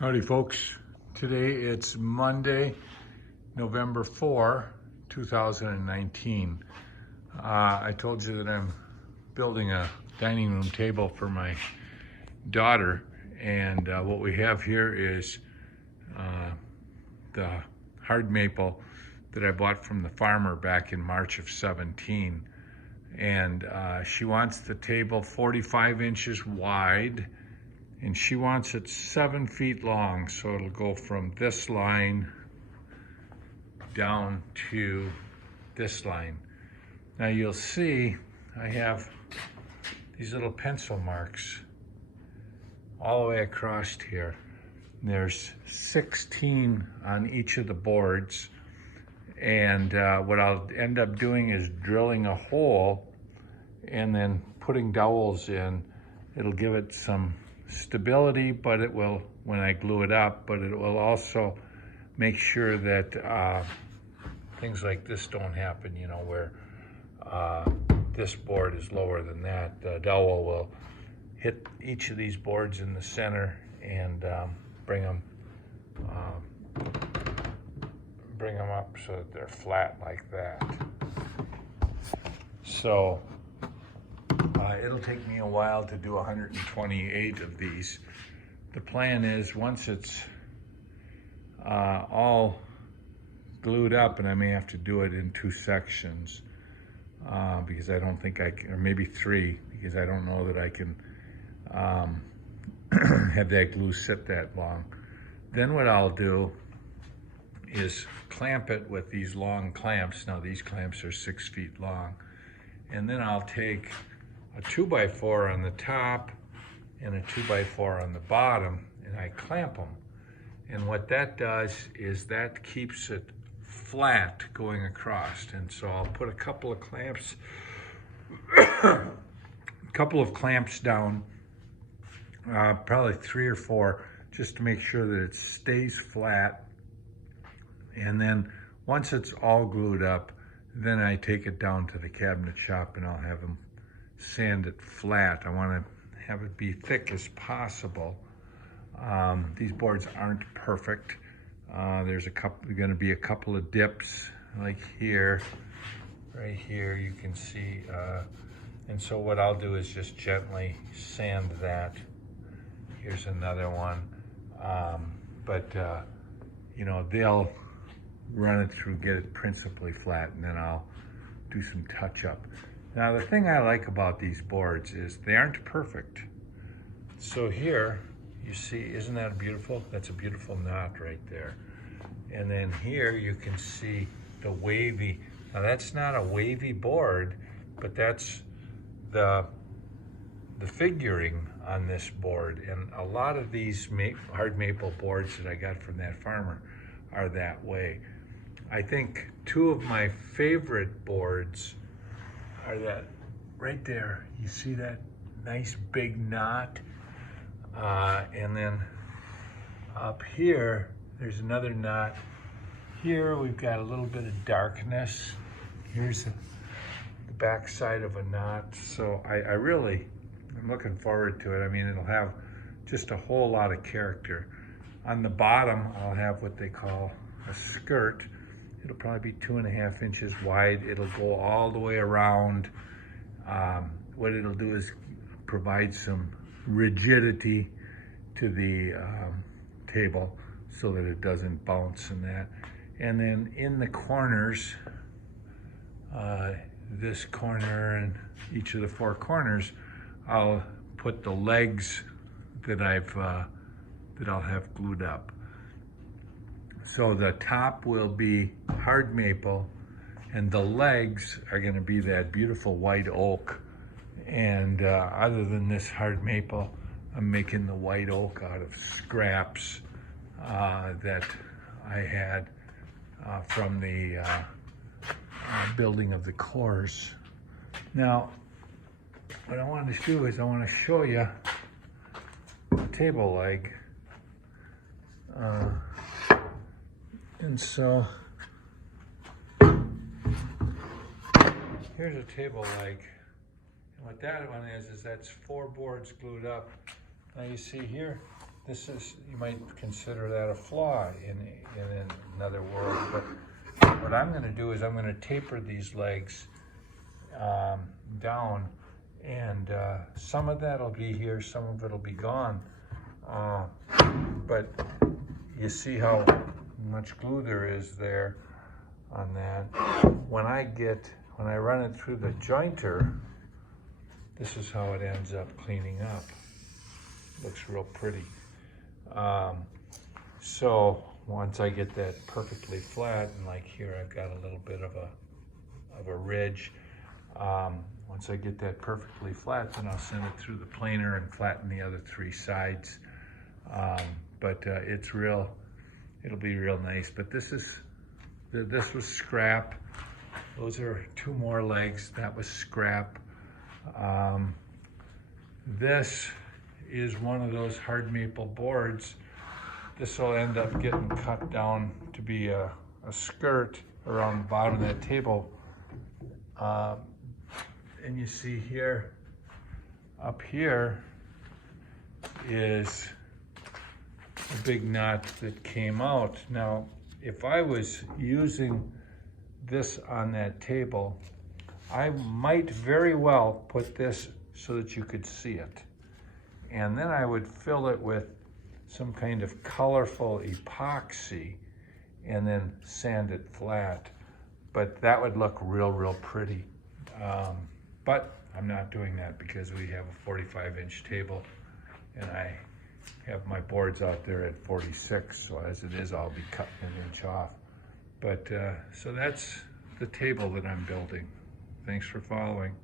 Howdy folks. Today it's Monday, November 4, 2019. I told you that I'm building a dining room table for my daughter, and what we have here is the hard maple that I bought from the farmer back in March of 17. And she wants the table 45 inches wide, and she wants it 7 feet long, so it'll go from this line down to this line. Now you'll see I have these little pencil marks all the way across here. There's 16 on each of the boards, and what I'll end up doing is drilling a hole and then putting dowels in. It'll give it some stability, but it will, when I glue it up, but it will also make sure that things like this don't happen, you know, where this board is lower than that. The dowel will hit each of these boards in the center and bring them up so that they're flat like that. So it'll take me a while to do 128 of these. The plan is once it's all glued up, and I may have to do it in 2 sections because I don't think I can, or maybe 3, because I don't know that I can have that glue sit that long. Then what I'll do is clamp it with these long clamps. Now these clamps are 6 feet long. And then I'll take a 2x4 on the top and a 2x4 on the bottom, and I clamp them. And what that does is that keeps it flat going across. And so I'll put a couple of clamps, down, probably 3 or 4, just to make sure that it stays flat. And then once it's all glued up, then I take it down to the cabinet shop and I'll have them sand it flat. I want to have it be thick as possible. These boards aren't perfect. There's going to be a couple of dips, like here, right here. You can see, and so what I'll do is just gently sand that. Here's another one, but you know, they'll run it through, get it principally flat, and then I'll do some touch up. Now the thing I like about these boards is they aren't perfect. So here, you see, isn't that beautiful? That's a beautiful knot right there. And then here you can see the wavy. Now that's not a wavy board, but that's the figuring on this board. And a lot of these hard maple boards that I got from that farmer are that way. I think 2 of my favorite boards are that right there. You see that nice big knot? And then up here, there's another knot. Here we've got a little bit of darkness. Here's the back side of a knot. So I'm looking forward to it. I mean, it'll have just a whole lot of character. On the bottom, I'll have what they call a skirt. It'll probably be 2.5 inches wide. It'll go all the way around. What it'll do is provide some rigidity to the table so that it doesn't bounce and that. And then in the corners, this corner and each of the 4 corners, I'll put the legs that I'll have glued up. So the top will be hard maple, and the legs are going to be that beautiful white oak. And other than this hard maple, I'm making the white oak out of scraps that I had from the building of the cores. Now, what I want to do is I want to show you the table leg. And so here's a table leg. And what that one is that's 4 boards glued up. Now you see here, this is, you might consider that a flaw in another world, but what I'm going to do is I'm going to taper these legs down, and some of that'll be here, some of it'll be gone. But you see how much glue there is there on that. When I run it through the jointer, this is how it ends up cleaning up. Looks real pretty. So once I get that perfectly flat, and like here I've got a little bit of a ridge. Once I get that perfectly flat, then I'll send it through the planer and flatten the other 3 sides. It'll be real nice. But this was scrap. Those are 2 more legs. That was scrap. This is one of those hard maple boards. This will end up getting cut down to be a skirt around the bottom of that table. And you see here, up here is a big knot that came out. Now, if I was using this on that table, I might very well put this so that you could see it. And then I would fill it with some kind of colorful epoxy and then sand it flat. But that would look real pretty. But I'm not doing that because we have a 45-inch table and I have my boards out there at 46, so as it is, I'll be cutting an inch off. But so that's the table that I'm building. Thanks for following.